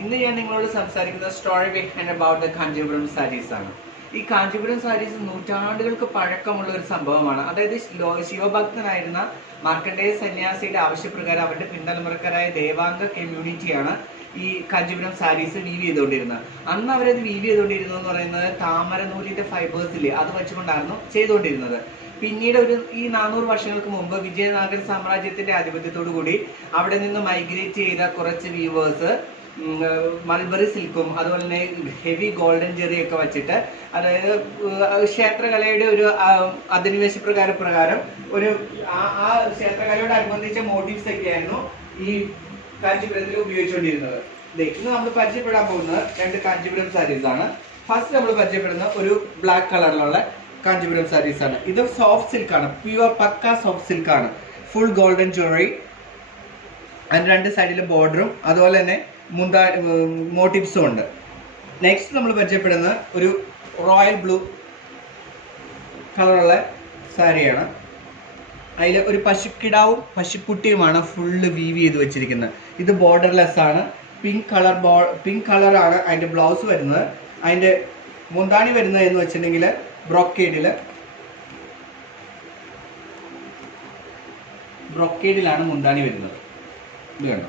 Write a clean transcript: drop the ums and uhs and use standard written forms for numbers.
ഇന്ന് ഞാൻ നിങ്ങളോട് സംസാരിക്കുന്ന story behind about the Kanchipuram saris ആണ്. ഈ കാഞ്ചീപുരം സാരീസ് നൂറ്റാണ്ടുകൾക്ക് പഴക്കമുള്ള ഒരു സംഭവമാണ്. അതായത് ശിവഭക്തനായിരുന്ന മാർക്കണ്ഡേയ സന്യാസിയുടെ ആവശ്യപ്രകാരം അവരുടെ പിന്തലമുറക്കാരായ ദേവാംഗ കമ്മ്യൂണിറ്റിയാണ് ഈ കാഞ്ചീപുരം സാരീസ് വീവ് ചെയ്തുകൊണ്ടിരുന്നത്. അന്ന് അവരത് വീവ് ചെയ്തുകൊണ്ടിരുന്നത് എന്ന് പറയുന്നത് താമരനൂലിന്റെ ഫൈബേഴ്സില് അത് വെച്ചുകൊണ്ടായിരുന്നു ചെയ്തുകൊണ്ടിരുന്നത്. പിന്നീട് ഈ 400 വർഷങ്ങൾക്ക് മുമ്പ് വിജയനഗര സാമ്രാജ്യത്തിന്റെ ആധിപത്യത്തോടു കൂടി അവിടെ നിന്ന് മൈഗ്രേറ്റ് ചെയ്ത കുറച്ച് വീവേഴ്സ് മൾബറി സിൽക്കും അതുപോലെ തന്നെ ഹെവി ഗോൾഡൻ ജെറി ഒക്കെ വെച്ചിട്ട്, അതായത് ക്ഷേത്രകലയുടെ ഒരു അധിനിവേശ പ്രകാരം ഒരു ആ ക്ഷേത്രകലയോട് അനുബന്ധിച്ച മോട്ടീവ്സ് ഒക്കെയായിരുന്നു ഈ കാഞ്ചീപുരത്തിൽ ഉപയോഗിച്ചുകൊണ്ടിരുന്നത്. ഇന്ന് നമ്മൾ പരിചയപ്പെടാൻ പോകുന്നത് 2 കാഞ്ചീപുരം സാരീസ് ആണ്. ഫസ്റ്റ് നമ്മൾ പരിചയപ്പെടുന്ന ഒരു ബ്ലാക്ക് കളറിലുള്ള കാഞ്ചീപുരം സാരീസ് ആണ്. ഇത് സോഫ്റ്റ് സിൽക്ക് ആണ്, പ്യുവർ പക്ക സോഫ്റ്റ് സിൽക്ക് ആണ്. ഫുൾ ഗോൾഡൻ ജ്വല്ലറി, അതിന് 2 സൈഡിലും ബോർഡറും അതുപോലെ തന്നെ മോട്ടീവ്സും ഉണ്ട്. നെക്സ്റ്റ് നമ്മൾ പരിചയപ്പെടുന്ന ഒരു റോയൽ ബ്ലൂ കളറുള്ള സാരിയാണ്. അതിൽ ഒരു പശുക്കിടാവും പശുക്കുട്ടിയുമാണ് ഫുള്ള് വീവ് ചെയ്ത് വെച്ചിരിക്കുന്നത്. ഇത് ബോർഡർലെസ് ആണ്. പിങ്ക് കളറാണ് അതിൻ്റെ ബ്ലൗസ് വരുന്നത്. അതിൻ്റെ മുന്താണി വരുന്നത് എന്ന് വെച്ചിട്ടുണ്ടെങ്കിൽ ബ്രൊക്കേഡിലാണ് മുന്താണി വരുന്നത്. ഇത് കണ്ടോ,